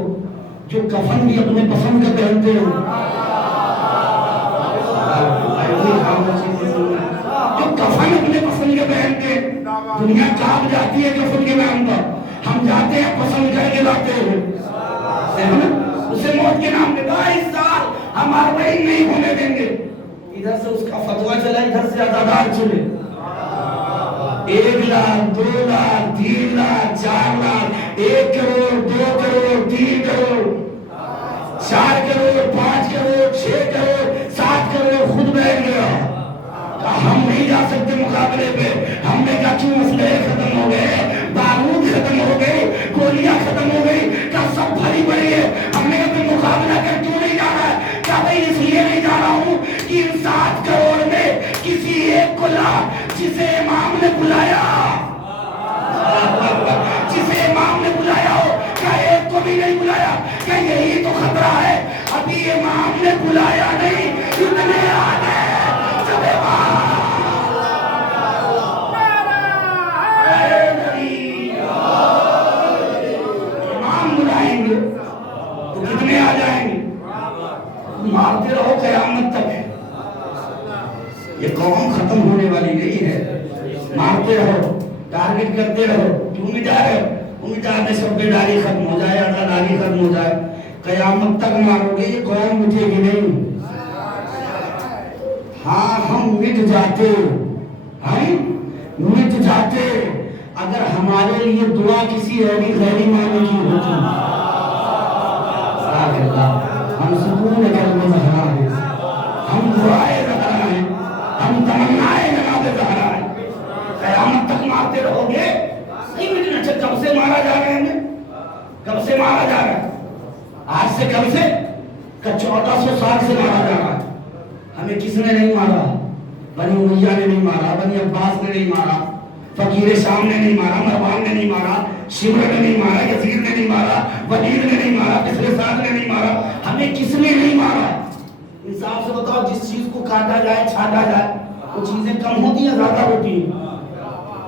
جو کفن بھی اپنے پسند کا پہنتے ہو, جو کفن اپنے پسند کے پہنتے. دنیا کاپ جاتی ہے کفن کے نام پر, ہم جاتے ہیں پسند کر کے لاتے ہوئے. اسے موت کے نام پہ 22 سال ہم 40 نہیں ہونے دیں گے. ادھر سے اس کا فتوا چلا, ادھر سے عدادات چلے. 1 لاکھ 2 لاکھ 3 لاکھ 4 لاکھ 1 کروڑ 2 کروڑ 3 کروڑ 4 کروڑ 5 کروڑ 6 کروڑ 7 کروڑ خود بیٹھ گیا. ہم نہیں جا سکتے مقابلے پہ. ہم نے کہا کیوں؟ اسلحے ختم ہو گئے, بارود ختم ہو گئی, گولیاں ختم ہو گئی, کیا سب بھری پڑی ہے. ہم نے کہا مقابلہ کر کیوں نہیں جا رہا ہے؟ کیا بھائی اس لیے نہیں جا رہا ہوں کہ ان 7 کروڑ میں کسی ایک کو لا جسے امام نے بلایا, جسے امام نے بلایا ہو. کیا ایک کو بھی نہیں بلایا؟ کیا یہی تو خطرہ ہے؟ ابھی امام نے بلایا نہیں, اتنے آ گئے. امام بلائیں گے تو کتنے آ جائیں گے؟ مارتے رہو قیامت تک. یہ قوم ختم ہونے والی نہیں ہے. مارتے رہو, ٹارگٹ کرتے رہو. کیوں نہیں جا رہے؟ امید ہے سب بیداری ختم ہو جائے, عدالت ختم ہو جائے. قیامت تک مارو گے, یہ قوم مٹے گی نہیں. ہاں ہم مٹ جاتے, ہم مٹ جاتے اگر ہمارے لیے دعا کسی ایسی غیری معنی کی ہوتی. ہم سکون کلمہ زہرا ہیں, ہم دعائے زہرا ہیں, ہم تمنائے جناب زہرا ہیں. قیامت تک مارتے رہو گے, نہیں مٹنا. کب سے مارا جا رہا ہے؟ کب سے مارا جا رہا ہے؟ آج سے کب سے؟ 1400 سال سے مارا جا رہا ہے. ہمیں کس نے نہیں مارا؟ بنی امیہ نے نہیں مارا, بنی عباس نے نہیں مارا, فقیر شام نے نہیں مارا, مروان نے نہیں مارا, شمر نے نہیں مارا, یزید نے نہیں مارا, ولید نے نہیں مارا, بسر سعد نے نہیں مارا. ہمیں کس نے نہیں مارا؟ انصاف سے بتاؤ. جس چیز کو کاٹا جائے, چھاٹا جائے, وہ چیزیں کم ہوتی ہیں زیادہ ہوتی ہیں؟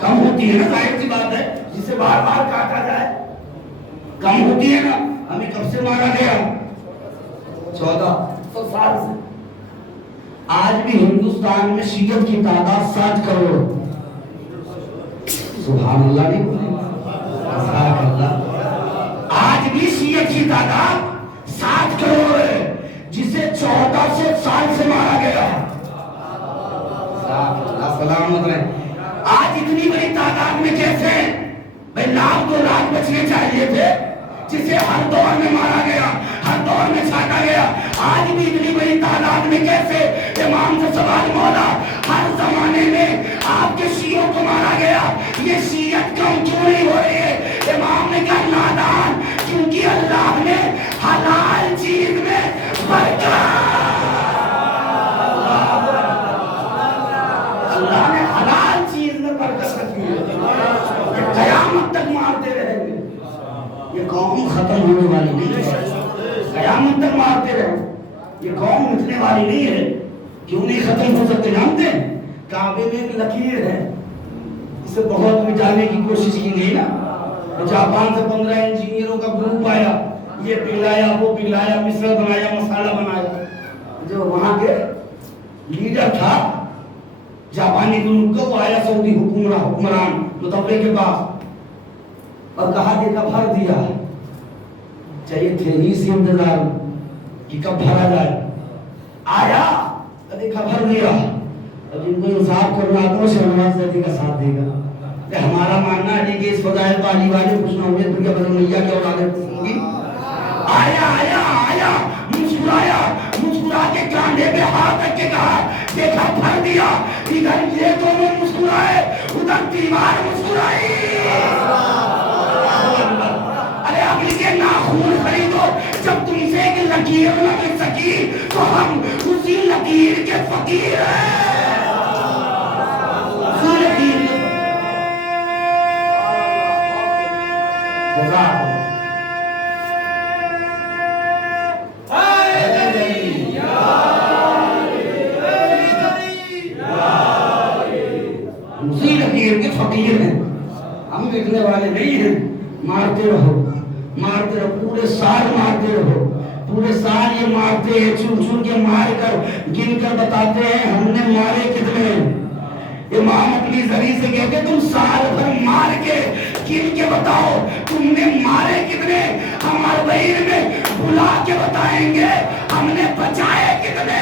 کم ہوتی ہے نا, ظاہر سی بات ہے. جسے بار بار کاٹا جائے کم ہوتی ہے نا. ہمیں کب سے مارا گیا؟ 1400 سال سے. آج بھی ہندوستان میں شیعت کی تعداد 7 کروڑ. سبحان اللہ نہیں بولے, سبحان اللہ. آج بھی شیعت کی تعداد 7 کروڑ ہے, جسے 1400 سال سے مارا گیا. سلامت رہے. آج اتنی بڑی تعداد میں کیسے؟ بھائی 1,00,000 2 لاکھ بچنے چاہیے تھے, جسے ہر دور میں مارا گیا, ہر دور میں چھاٹا گیا. آج بھی اتنی بڑی تعداد میں کیسے؟ امام سے سوال مولا, ہر زمانے میں آپ کے شیعوں کو مارا گیا, یہ شیعت کم کیوں نہیں ہو رہی ہے؟ امام نے کہا نادان, کیونکہ اللہ نے حلال چیز میں برکت, اللہ نے حلال چیز میں برکت رکھی ہے. قیامت تک مارتے رہیں گے. یہ قوم ختم ہونے والی نہیں ہے. قیامت تک مارتے رہو. یہ قوم مٹنے والی نہیں ہے. کیوں نہیں ختم ہو سکتے جانتے ہیں؟ کعبے میں ایک لکیر ہے, اسے بہت مٹانے کی کوشش کی گئی نا. جاپان سے 15 انجینئروں کا گروپ آیا, یہ پگھلایا وہ پگھلایا, مصر بنایا, مسالہ بنایا. جو وہاں کے لیڈر تھا جاپانی گروپ کا, وہ آیا سعودی حکمران متولی کے پاس اور کہا کہ کب بھر دیا. چاہیے تھے ہی سی انتظار کہ کب بھرا جائے. آیا دیکھا بھر دیا. اب جن کو انصاف کرنا تو شہنواز زیدی کا ساتھ دے گا. ہمارا ماننا ہے کہ اس فضائل پالی والے کچھ نہ ہوئے دنیا بنی میاں کی اولادیں ہوگی. آیا آیا آیا مسکرایا, مسکرا کے کاندھے پہ ہاتھ رکھ کے کہا دیکھا بھر دیا. ادھر یہ دونوں مسکرائے, ادھر دیوار مسکرائی. ارے اب لکھے ناخون خریدو, جب تم سے ایک لکیر نہ مل سکی تو ہم اسی لکیر کے فقیر ہیں. اسی لکیر کے اسی لکیر کے فقیر ہیں. ہم دیکھنے والے نہیں ہیں. مارتے رہو, مارتے رہو, پورے سال مارتے رہو. پورے سال یہ مارتے ہیں, چن چن کے مار کر گن کر بتاتے ہیں ہم نے مارے کتنے. امام اپنی زری سے کہتے تم سال بھر مار کے گن کے بتاؤ تم نے مارے کتنے. ہم اربعین میں بلا کے بتائیں گے ہم نے بچائے کتنے.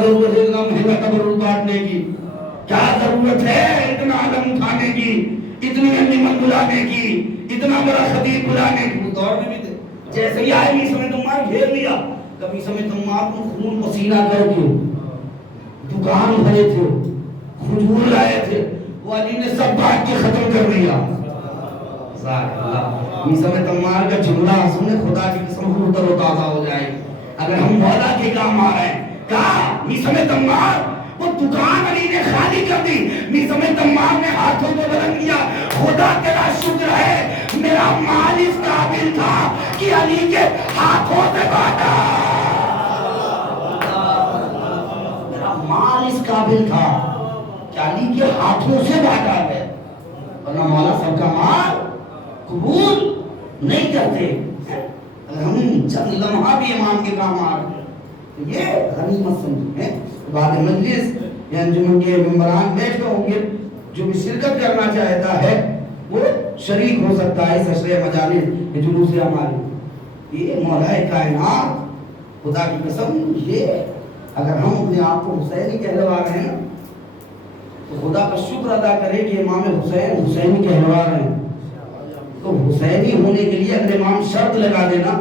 ضرورت ہے اتنا مہنگا تبرک بانٹنے کی، کیا ضرورت ہے اتنا علم اٹھانے کی، اتنی انجمن بلانے کی، اتنا بڑا خطیب بلانے کی. اس دور میں بھی تھے. جیسے ہی آئے میسم تمار گھیر لیا. کبھی میسم تمار کو خون پسینہ کر کے دکان بھرے تھے، کھجور لائے تھے، وہ علی نے سب بانٹ کے ختم کر دیا. میسم تمار کا جملہ سنے خدا کی قسم کو تر و تازہ ہو جائے اگر ہم مولا کے کام آ رہے ہیں. کہا میسم تمار وہ دکان علی نے خالی کر دی. میسم تمار نے ہاتھوں کو بلند کیا، خدا تیرا شکر ہے میرا مال اس قابل تھا کہ علی کے ہاتھوں سے بانٹا. میرا مال اس قابل تھا کہ علی کے ہاتھوں سے بانٹا ہے، ورنہ مولا سب کا مال قبول نہیں کرتے. ہم چند لمحہ بھی امام کے کام آ رہے ہیں، یہ غنیمت سمجھیں. بعد مجلس یا انجمن کے ممبران بیٹھے ہوں گے، جو بھی شرکت کرنا چاہتا ہے وہ شریک ہو سکتا ہے اس عشرے مجالس جلوس ہمارے. یہ مولا کائنات خدا کی قسم، یہ اگر ہم اپنے آپ کو حسینی کہلوا رہے ہیں تو خدا کا شکر ادا کرے کہ امام حسین حسینی کہلوا رہے ہیں. تو حسینی ہونے کے لیے اگر امام شرط لگا دینا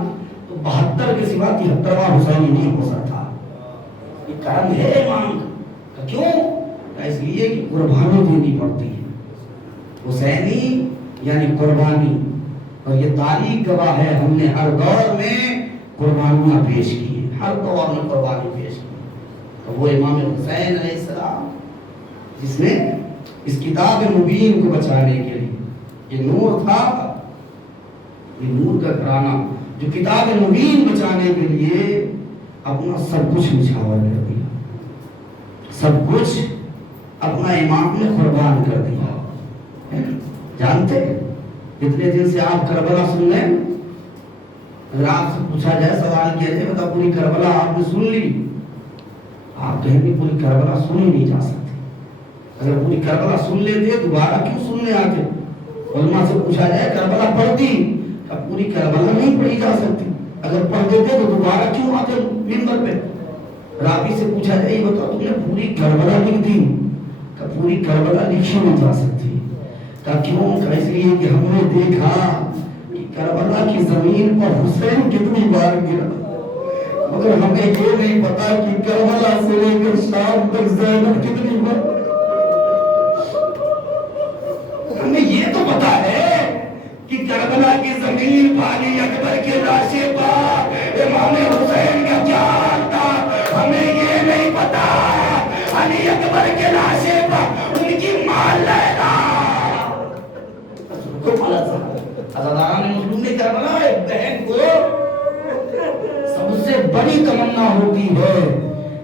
تو 72 کے سوا 73واں حسینی نہیں ہو سکتا. یہ کرم ہے امام کا. کیوں؟ اس لیے کہ قربانی دینی پڑتی ہے. حسینی یعنی قربانی، اور یہ تاریخ گواہ ہے ہم نے ہر دور میں قربانیاں پیش کی ہیں، ہر دور میں قربانی پیش کی. تو وہ امام حسین علیہ السلام جس نے اس کتاب مبین کو بچانے کے لیے، یہ نور تھا، یہ نور کا گھرانہ جو کتاب مبین بچانے کے لیے اپنا سب کچھ نچھاور کر دیا، سب کچھ اپنا امام نے قربان کر دیا. جانتے اتنے دن سے آپ کربلا سن رہے ہیں، اگر آپ سے پوچھا جائے سوال کیا جائے بتا پوری کربلا آپ نے سن لی، آپ کہیں گے پوری کربلا سنی نہیں جا سکتی. اگر پوری کربلا سن لیتے دوبارہ کیوں سننے آتے؟ علماء سے پوچھا جائے کربلا پڑھتی، اب پوری کربلا نہیں پڑھی جا سکتی، اگر پڑھ دیتے تو دوبارہ کیوں آتے منبر پہ؟ رابی سے پوچھا جائے یہ بتاؤ تم نے پوری کربلا لکھ دی، کہ پوری کربلا لکھی نہیں جا سکتی. کہ کیوں؟ کہ اس لیے کہ ہم نے دیکھا کہ کربلا کی زمین پر حسین کتنی بار گرا، مگر ہمیں یہ نہیں پتا کہ کربلا سے لے کر شام تک زینب کتنی بار. ہمیں یہ تو پتا ہے کہ کربلا کی زمین پر علی اکبر کے لاشے پر امام حسین کا کیا حال تھا، ہمیں یہ نہیں پتا علی اکبر کے لاشے پر ان کی ماں لیلا. عزاداران مظلوم نے کربلا ایک بہن کو سب سے بڑی تمنا ہوتی ہے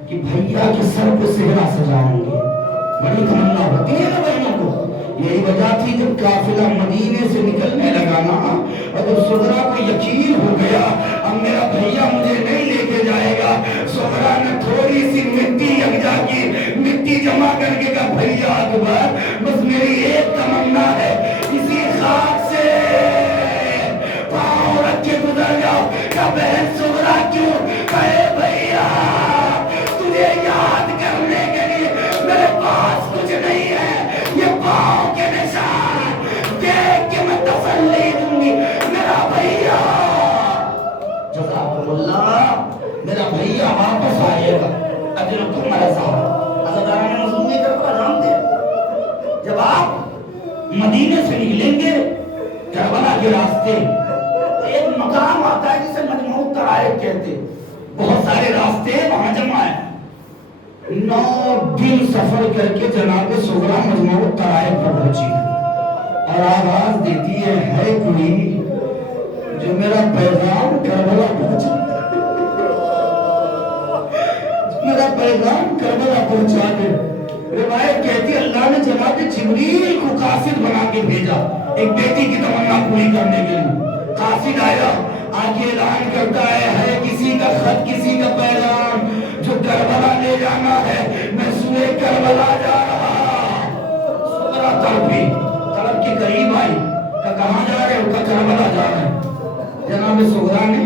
کہ بھیا کے سر پہ صحرا سجائیں گے، بڑی تمنا ہوتی ہے نا بہنوں کو. یہی وجہ تھی جب قافلہ مدینے سے نکلنے لگا نا، اور جب سغرا کو یقین ہو گیا اب میرا بھیا مجھے نہیں لے کے جائے گا، سغرا نے تھوڑی سی مٹی یکجا کی، مٹی جمع کر کے کہا بھیا اکبر بس میری ایک تمنا ہے، اسی خاک سے پاؤں رکھ کے گزر جاؤ. کہ بہن سغرا کیوں؟ کہے بھیا تجھے یاد کرنے کے لیے میرے پاس کچھ نہیں ہے، یہ پاؤں کے نشان دیکھ کے میں تسلی دوں گی. میرا بھیا جزاکم اللہ، میرا بھیا واپس آئے گا، اجرکم رضا. عزاداران مظلوم کربلا جانتے ہیں جب آپ مدینے سے نکلیں گے کربلا کے راستے تو ایک مقام آتا ہے جسے مجمع الطرائق کہتے ہیں. بہت سارے راستے وہاں جمع ہیں. 9 دن سفر کر کے جناب سغرا مجمع الطرائق پر پہنچی اور آواز دیتی ہے کوئی جو میرا پیغام کربلا پہنچا، میرا پیغام کربلا پہنچا دے. روایت کہتی اللہ نے جناب جبریل کو قاصد بنا کے بھیجا ایک بیٹی کی تمنا پوری کرنے کے لیے. قاصد آیا، آگے اعلان کرتا ہے کسی کا خط، کسی کا پیغام جو کربلا لے جانا ہے، میں سوئے کربلا جا رہا. سغرا تڑپی، تڑپ کے قریب آئی، کہا کہاں جا رہے ہو؟ کہا کربلا جا رہے ہیں. جناب سغرا نے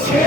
6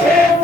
6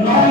9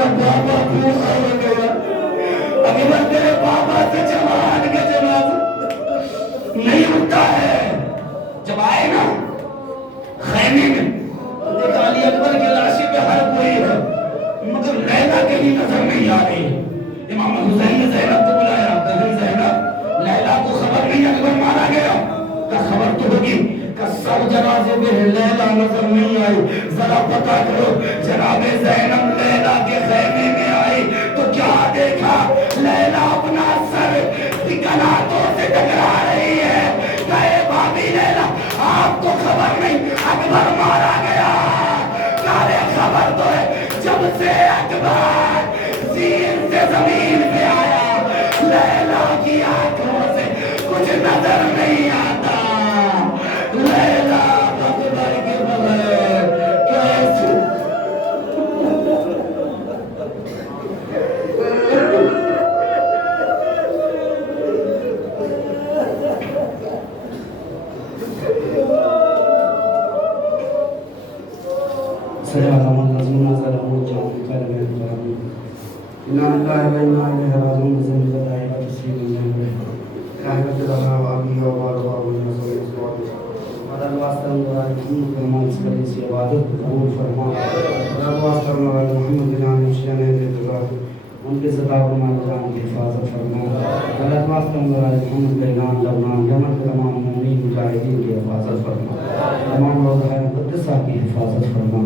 تیرا بابا بوڑھا ہو گیا، اکبر تیرے بابا سے جوان کا جنازہ نہیں اٹھتا ہے۔ جب آئے نا خیمے میں دیکھا علی اکبر کے لاشی پہ ہر کوئی ہے مگر لیلا کہیں نظر نہیں آ رہی۔ امام حسین نے زینب کو بلایا، کہیں زینب لیلا کو خبر نہیں اکبر مارا گیا؟ کہ خبر تو ہوگی کہ سب جنازے میں لیلا نظر نہیں آئی، ذرا پتا کرو۔ جناب زینب لیلا کے خیمے میں آئی تو کیا دیکھا؟ لیلا اپنا سر کناتوں سے ٹکرا رہی ہے۔ کہے بھابی لیلا آپ کو خبر نہیں اکبر مارا گیا؟ کہے خبر تو ہے، جب سے اکبر زین سے زمین پہ آیا لیلا کی آنکھوں سے کچھ نظر نہیں آتا۔ لیلا اکبر کے بغیر کیسے سلام الذين ظلموا جاءوا كلمة إن الله وإنا إليه راجعون زمزم دائرة تسليم الجنة رحمة الله وأبيه وبارك ونصر الصواب مدد واسطة محمد كما نسكت سی عبادت قبول فرما۔ مدد واسطة محمد جان نشان انتظار ان کے ستا فرما، جان کی حفاظت فرما۔ مدد واسطة محمد کائنات لبنان یمن کے تمام مومنین مجاہدین کی حفاظت فرما، تمام روضہ مقدسہ کی حفاظت فرما۔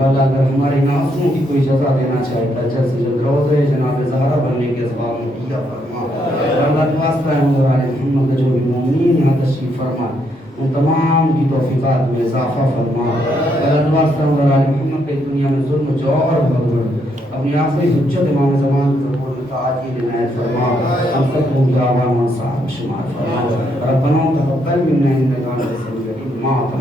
والا اگر ہمارے ناصروں کی کوئی جزا دینا چاہے تو جلد سے جلد روضہ جناب زہرا بننے کے اسباب مہیا فرما۔ اللہ کے واسطہ محمد جو بھی مومنین یہاں تشریف فرما ان تمام کی توفیقات میں اضافہ فرما۔ اللہ کے واسطہ محمد کی دنیا میں ظلم و جور بھگوڑ اپنی آخری حجت امام زمان ضرور تعالی عنایت فرما۔ ہم سب کو جاوان صاحب شمار فرما۔ ربنا تقبل منا انک انت السمیع العلیم۔